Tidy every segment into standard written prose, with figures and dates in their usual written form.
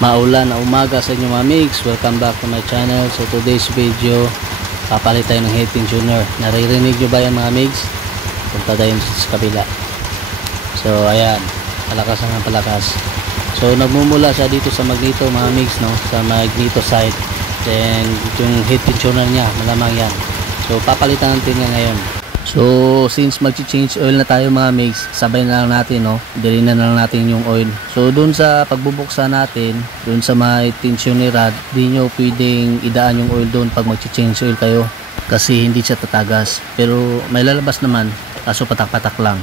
Maulan na umaga sa inyo mga migs, welcome back to my channel. So today's video, papalit tayo ng head tensioner. Naririnig nyo ba yan mga migs? Punta tayo sa kabila. So ayan, palakas ang palakas. So nagmumula siya dito sa magneto mga migs, no? Sa magneto side. Then yung head tensioner niya, malamang yan. So papalitan natin yan ngayon. So since mag-change oil na tayo mga migs, sabay na lang natin, no? Dilin na lang natin yung oil. So dun sa pagbubuksan natin, dun sa may tensioner rod, di nyo pwedeng idaan yung oil dun pag mag-change oil kayo, kasi hindi siya tatagas. Pero may lalabas naman, kaso patak-patak lang.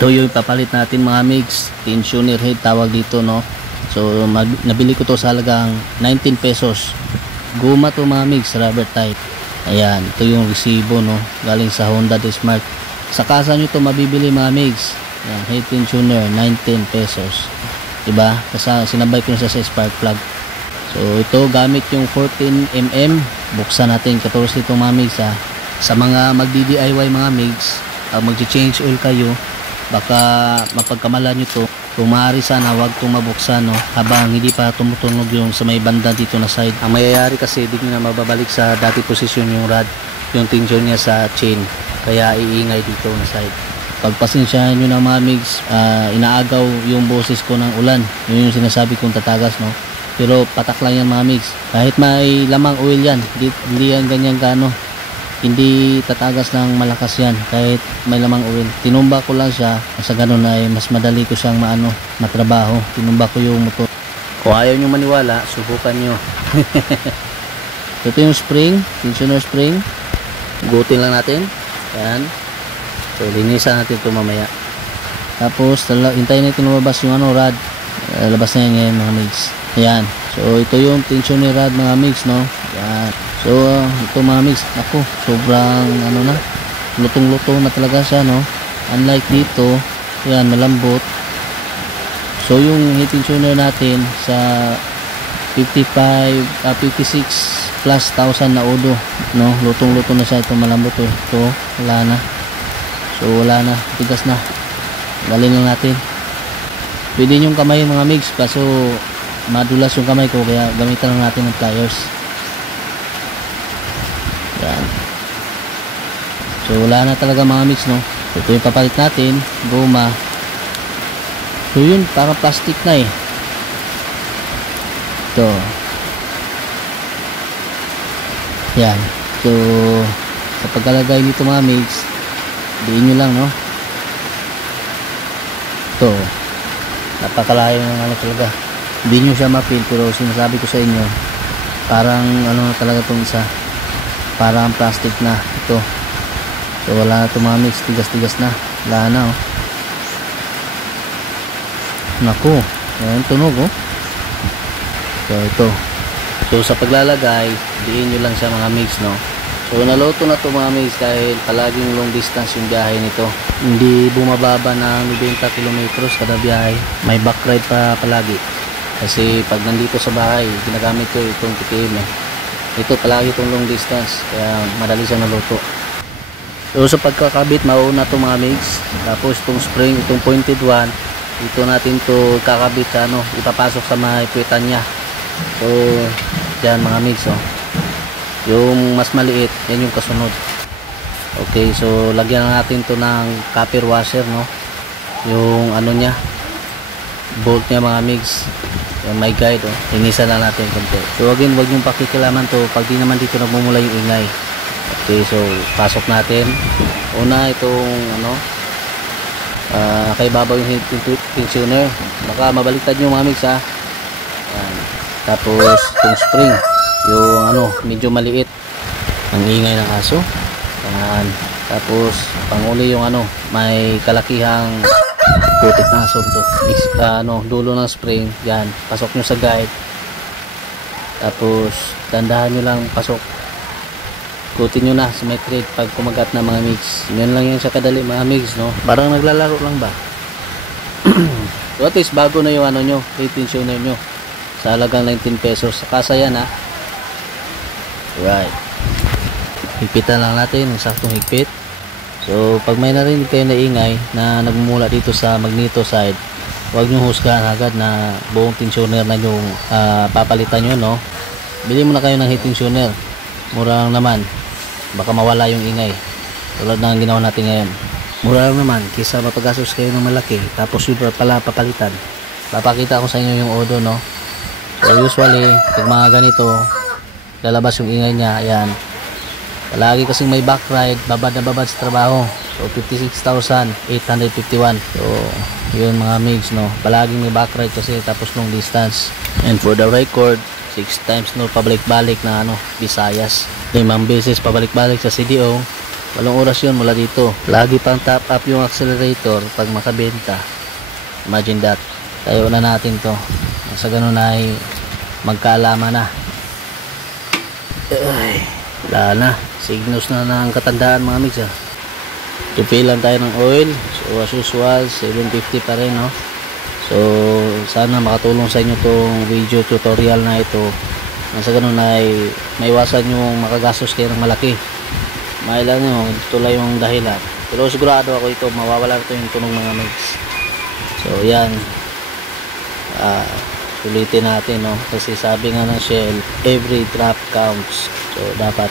Ito yung papalit natin mga migs, tensioner head tawag dito, no? So nabili ko to sa halagang 19 pesos. Guma to mga migs, rubber type. Ayan, ito yung resibo, no? Galing sa Honda Smart. Sa kasa nyo to mabibili mga migs. Ayan, head tensioner 19 pesos, diba? Kasi sinabay ko na siya sa spark plug. So ito gamit yung 14mm. Buksan natin 14 ito mga migs, ha? Sa mga magdi-DIY mga migs, mag-change oil kayo, baka mapagkamalan nyo to. Kung maaari sana huwag itong mabuksan, no? Habang hindi pa tumutunog yung sa may banda dito na side. Ang mayayari kasi di nyo na mababalik sa dati posisyon yung rod, yung tension niya sa chain, kaya iingay dito na side. Pagpasensyahan nyo na mga migs, inaagaw yung boses ko ng ulan, yun yung sinasabi kong tatagas, no? Pero patak lang yan mga migs, kahit may lamang oil yan, hindi yan ganyan kano, hindi tatagas ng malakas yan kahit may lamang oil. Tinumba ko lang siya, sa ganun ay mas madali ko siyang matrabaho. Tinumba ko yung motor. Kung ayaw nyo maniwala, subukan nyo. Ito yung spring, tensioner spring. Gutin lang natin. Yan. So linisan natin ito mamaya. Tapos hintayin natin lumabas yung rod. Labas na yan ngayon mga migs. Ayan. So ito yung tensioner rod mga migs, no? Yan. So ito mga migs, ako sobrang na, lutong-lutong na talaga siya, no? Unlike dito, yan malambot. So yung head tensioner natin sa 56 plus 1,000 na odo, no? Lutong-lutong na siya, ito malambot, ito wala na. So wala na, tigas na. Galing lang natin. Pwede yung kamay mga migs, kaso madulas yung kamay ko, kaya gamitan lang natin ng pliers. Yan. So wala na talaga mga mix, no? Ito yung papalit natin, goma. So yun, parang plastic na eh. Ito. Yan. So sa pagkalagay nito mga mix, diin nyo lang, no? Ito, napakalayo ng talaga. Hindi nyo siya mapil, pero sinasabi ko sa inyo, parang na talaga itong isa, parang plastic na ito. So wala na ito mga mix, tigas-tigas na, wala na, oh. Naku, ayan tunog, oh. So ito, so sa paglalagay, diin nyo lang siya mga mix, no? So naluto na ito mga mix dahil palaging long distance yung biyahe nito, hindi bumababa ng 90 kilometers kada biyahe. May back ride pa palagi, kasi pag nandito sa bahay ginagamit ko itong TKM, eh. Ito palagi itong long distance, kaya madali siya naluto. So sa pagkakabit, mauna ito mga migs. Tapos itong spring, itong pointed one, dito natin to kakabit sa ipapasok sa mga puwetan niya. So yan mga migs, oh. Yung mas maliit, yan yung kasunod. Okay, so lagyan natin to ng copper washer, no? Yung niya, bolt niya mga migs. Yan, may guide, oh. Inisan na natin konti. So again, wag yung pakikilaman to pag di naman dito nagmumula yung ingay. Okay, so pasok natin. Una itong kaibabaw yung head tensioner. Baka mabaliktad nyo mga migs, ha. Yan. Tapos itong spring, yung medyo maliit, ang ingay ng aso. Yan. Tapos panguli yung may kalakihang putik na aso to. Dulo ng spring, yan, pasok nyo sa guide. Tapos dandahan nyo lang pasok, kutin nyo na sa may thread pag kumagat na mga mix. Yan lang yan sa kadali mga mix, no? Parang naglalaro lang ba? So at least bago na yung nyo, head tensioner nyo sa halagang 19 pesos. Sa kasa yan, ha. Right, higpitan lang natin ng saktong higpit. So pag may narinig kayo na ingay na nagmumula dito sa magneto side, huwag nyo husgahan agad na buong tensioner na yung papalitan nyo, no? Bili muna kayo ng heat tensioner, mura lang naman, baka mawala yung ingay tulad ng ginawa natin ngayon. Mura lang naman kaysa mapagastos kayo ng malaki tapos yun pala papalitan. Papakita ko sa inyo yung odo, no? So usually pag mga ganito lalabas yung ingay niya. Ayan, palagi kasing may back ride, babad na babad sa trabaho. So 56,851. So yun mga migs, no, palaging may back ride kasi tapos long distance. And for the record, 6 times no pabalik-balik na Visayas, 5 beses pabalik-balik sa CDO, 8 oras yun mula dito. Lagi pang top up yung accelerator pag makabenta. Imagine that. Tayo na natin to sa ganun ay magkaalaman na. Ay, wala na, signals na ng katandaan mga migs. Tupilan tayo ng oil. So as usual 750 pa rin, no? So sana makatulong sa inyo tong video tutorial na ito, nasa ganun ay maiwasan yung makagastos kayo ng malaki. Mailan nyo, ito lang yung dahilan, pero sigurado ako ito mawawala ito yung tunog mga migs. So yan, ulitin natin, no, kasi sabi nga ng Shell, every drop counts. So dapat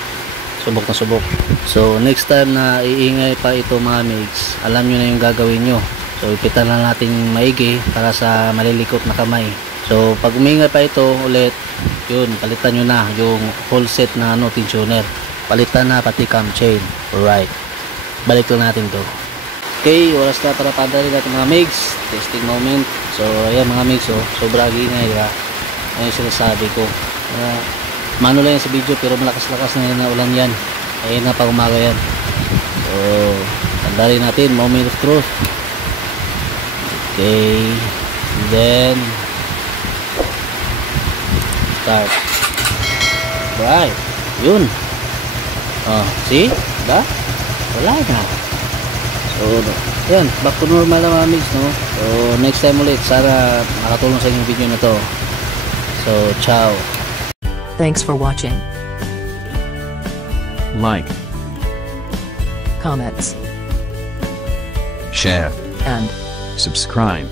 subok na subok. So next time na iingay pa ito mga migs, alam nyo na yung gagawin nyo. So ipitan na natin maigi para sa malilikot na kamay. So pag umingay pa ito ulit, yun, palitan nyo na yung whole set na tensioner, palitan na pati cam chain. Alright, balik lang natin to. Okay, oras na para padali natin mga migs. Testing moment. So ayan mga migs, sobrang ingay, diba? Ayun sinasabi ko, mano lang yan sa video pero malakas-lakas na ulan yan. Ayun na, pag umaga yan. So padali natin, moment of truth. Okay, and then start. Right, yun. See, diba? Wala na. So yan, back to normal na mga migs, no? So next time ulit, sana makatulong sa inyong video na to. So ciao. Thanks for watching. Like, Comments share, and subscribe.